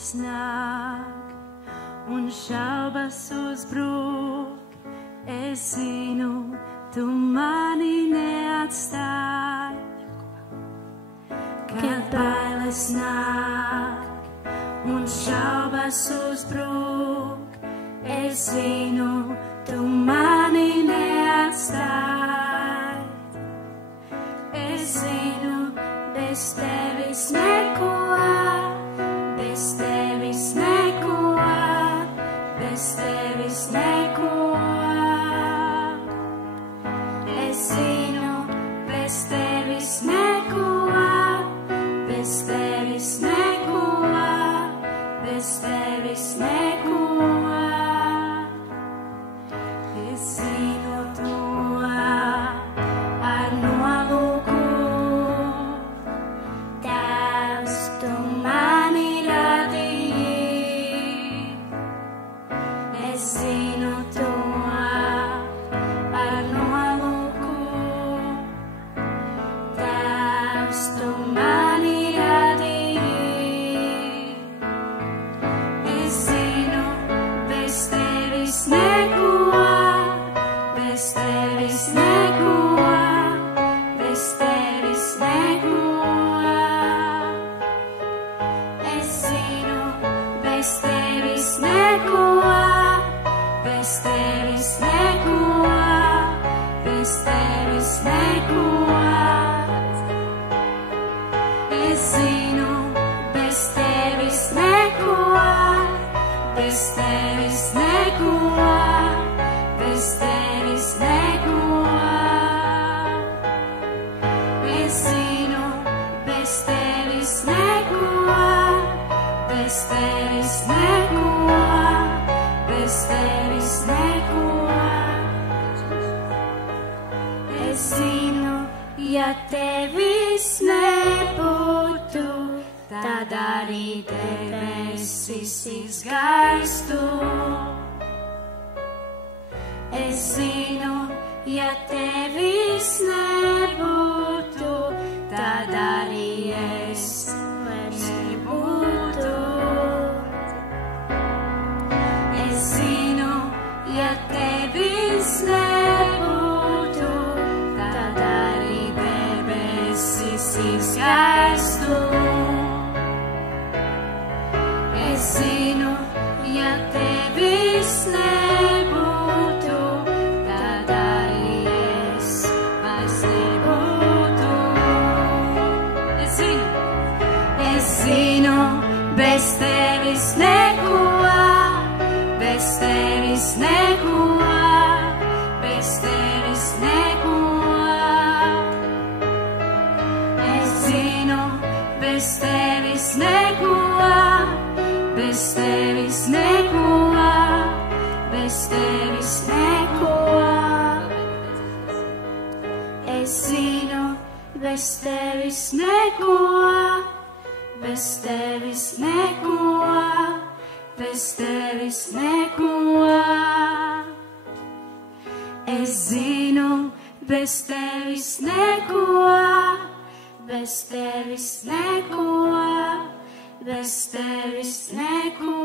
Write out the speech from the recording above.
bailes nāk un šaubas uzbrūk. Es zinu, tu mani neatstāji. Kad bailes nāk un šaubas uzbrūk, es zinu, tu mani neatstāji. Es zinu, bez tevis neko, bez tevis neko, bez tevis neko. Es zinu, bez tevis neko, bez tevis neko, bez tevis neko. Es zinu to ar nolūku. Tēvs, tu mani radīji. Es zinu to ar nolūku. Tēvs, tu mani radīji. Es zinu, bez tevis neko, bez tevis neko, bez tevis neko. Es zinu, bez tevis neko, bez tevis neko, bez tevis neko. Es zinu, bez tevis neko, bez tevis neko, bez tevis neko. Es zinu, bez tevis neko, bez tevis neko, bez tevis neko. Es zinu, ja tevis nebūtu, tad arī debesis izgaistu. Es zinu, ja tevis nebūtu, tad arī es nebūtu. Es zinu, ja tevis nebūtu, tad arī debesis izgaistu. Es zinu, ja tevis nebūtu, tad arī es vairs nebūtu. Es zinu, bez tevis neko, bez tevis neko, bez tevis neko. Es zinu, bez tevis neko, bez tevis neko, bez tevis neko. Es zinu, bez tevis neko, bez tevis neko, bez tevis neko. Es zinu, bez tevis neko, bez tevis neko, bez tevis neko.